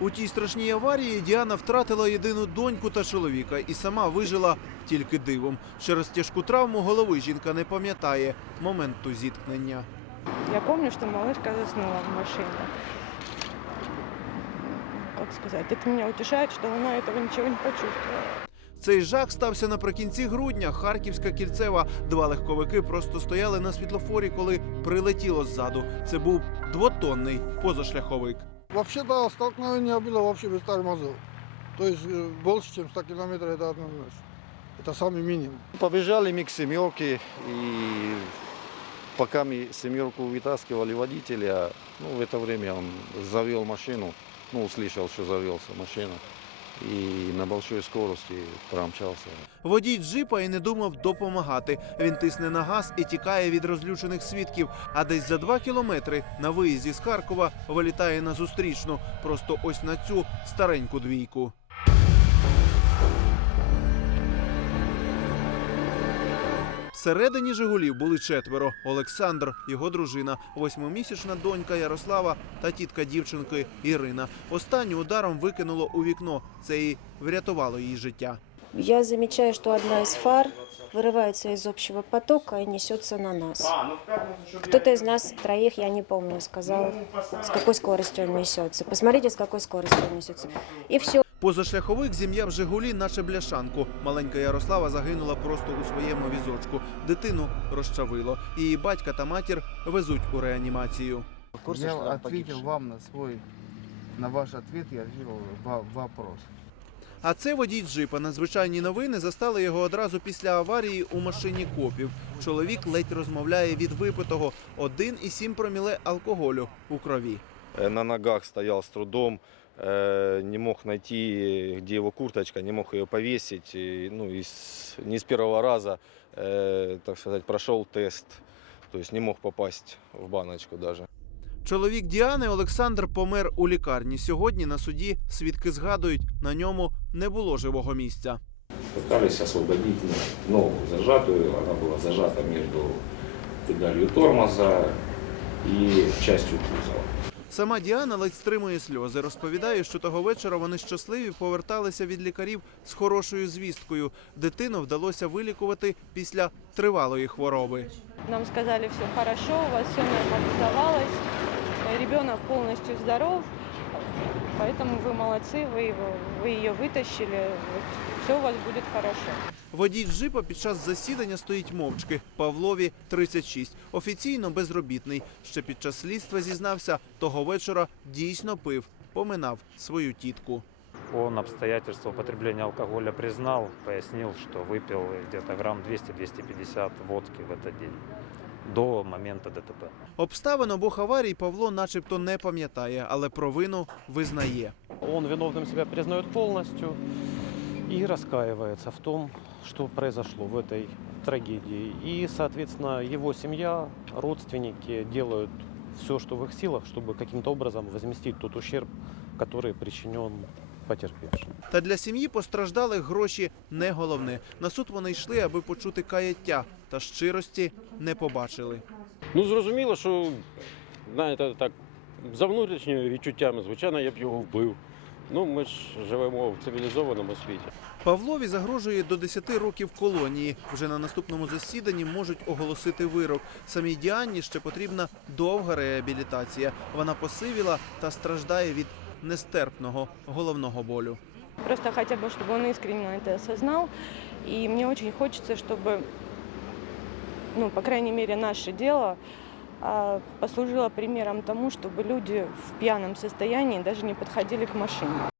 У тій страшній аварії Діана втратила єдину доньку та чоловіка і сама вижила тільки дивом. Через тяжку травму голови жінка не пам'ятає моменту зіткнення. Я помню, что малышка заснула в машине. Как сказать, это меня утешает, что она этого ничего не почувствовала. Цей жах стався наприкінці грудня. Харківська кільцева. Два легковики просто стояли на світлофорі, коли прилетіло ззаду. Це був двотонний позашляховик. Вообще-то столкновение было вообще без тормозов. То есть э, больше, чем 100 километров, это однозначно. Это самый минимум. Побежали мы к семерке, и пока мы семерку вытаскивали водителя, ну, в это время он завел машину, ну, услышал, что завелся машина, и на большой скорости промчался. Водій джипа і не думав допомагати. Він тисне на газ і тікає від розлючених свідків. А десь за два кілометри на виїзді з Харкова вилітає на зустрічну, просто ось на цю стареньку двійку. Всередині Жигулів були четверо: Олександр, його дружина, восьмимісячна донька Ярослава та тітка дівчинки Ірина. Останню ударом викинуло у вікно. Це і врятувало її життя. Я замечаю, что одна из фар вырывается из общего потока и несется на нас. Кто-то из нас троих, я не помню, сказал, с какой скоростью он несется. Посмотрите, с какой скоростью он несется. И все. Позашляховик зім'яв Жигулі, наче бляшанку. Маленька Ярослава загинула просто у своєму візочку. Дитину розчавило. Її батька та матір везуть у реанімацію. Я ответил вам на свой, на ваш ответ я ва- вопрос. А це водій джипа. Надзвичайні новини застали його одразу після аварії у машині копів. Чоловік ледь розмовляє від випитого 1,7 проміле алкоголю у крові. Э, на ногах стоял с трудом, не мог найти, где его курточка, не мог ее повесить. И, ну, и с- не с первого раза, э, так сказать, прошел тест, то есть не мог попасть в баночку даже. Чоловік Діани Олександр помер у лікарні. Сьогодні на суді свідки згадують, на ньому не було живого місця. пытались освободить ну, ногу зажатую. Она была зажата между педалью тормоза и частью кузова. Сама Діана ледь стримує сльози. Розповідає, що того вечора вони щасливі поверталися від лікарів з хорошою звісткою. Дитину вдалося вилікувати після тривалої хвороби. Нам сказали, все хорошо, у вас все нормалізувалось, дитина повністю здоров, поэтому вы молодцы, вы, его, вы ее вытащили, все у вас будет хорошо. Водій джипа під час засідання стоїть мовчки. Павлові 36. Офіційно безробітний. Ще під час слідства зізнався, того вечора дійсно пив, поминав свою тітку. Он обстоятельства употребления алкоголя признал, пояснил, что выпил где-то грамм 200-250 водки в этот день до момента ДТП. Обставин обох аварій Павло начебто не пам'ятає, але провину визнає. Он виновным себя признает полностью и раскаивается в том, что произошло в этой трагедии. И, соответственно, его семья, родственники делают все, что в их силах, чтобы каким-то образом возместить тот ущерб, который причинен потерпевшим. Та для сім'ї постраждалих гроші не головне. На суд вони йшли, аби почути каяття, та щирості не побачили. Ну, зрозуміло, що знаєте, так, за внутрішніми відчуттями, звичайно, я б його вбив. Ну, ми ж живемо в цивілізованому світі. Павлові загрожує до 10 років колонії. Вже на наступному засіданні можуть оголосити вирок. Самій Діані ще потрібна довга реабілітація. Вона посивіла та страждає від нестерпного головного болю. Просто хотя бы, чтобы он искренне это осознал. И мне очень хочется, чтобы, ну, по крайней мере, наше дело а, послужило примером тому, чтобы люди в пьяном состоянии даже не подходили к машине.